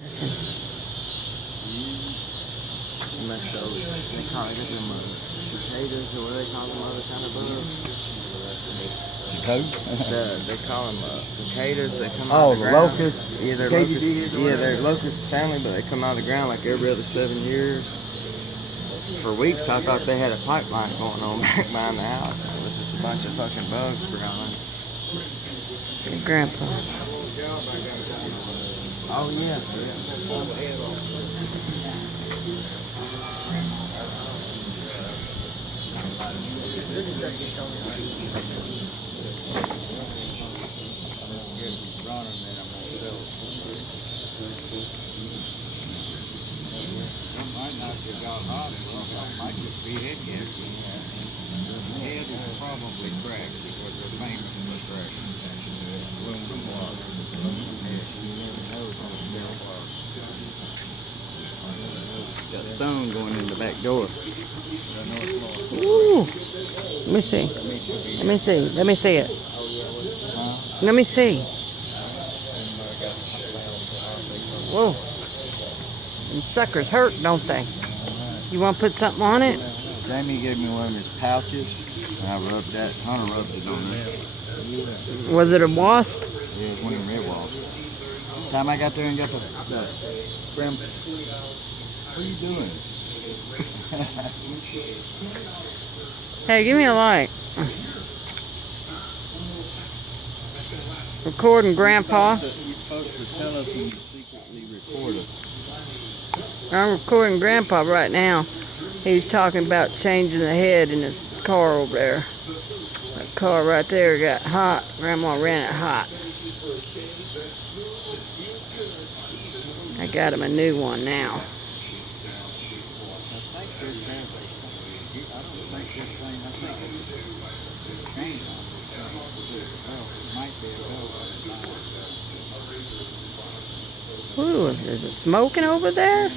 They call it them cicadas, or what do they call them other kind of bugs? They call them cicadas. They come out of the ground. Locust. Yeah, they're locust. Yeah, they're locust family, but they come out of the ground like every other 7 years. For weeks, I thought they had a pipeline going on back behind the house. It was just a bunch of fucking bugs growling. Your grandpa. Oh yeah. Got a stone going in the back door. Ooh. Let me see. Let me see. Let me see it. Let me see. Whoa. Them suckers hurt, don't they? You want to put something on it? Jamie gave me one of his pouches, and I rubbed that. Hunter rubbed it on there. Was it a wasp? Yeah, it was one of them red wasps. Time I got there and got the brim. What are you doing? Hey, give me a light. Recording, Grandpa. You're supposed to tell us when you secretly record us. I'm recording Grandpa right now. He's talking about changing the head in his car over there. That car right there got hot. Grandma ran it hot. I got him a new one now. Ooh, is it smoking over there?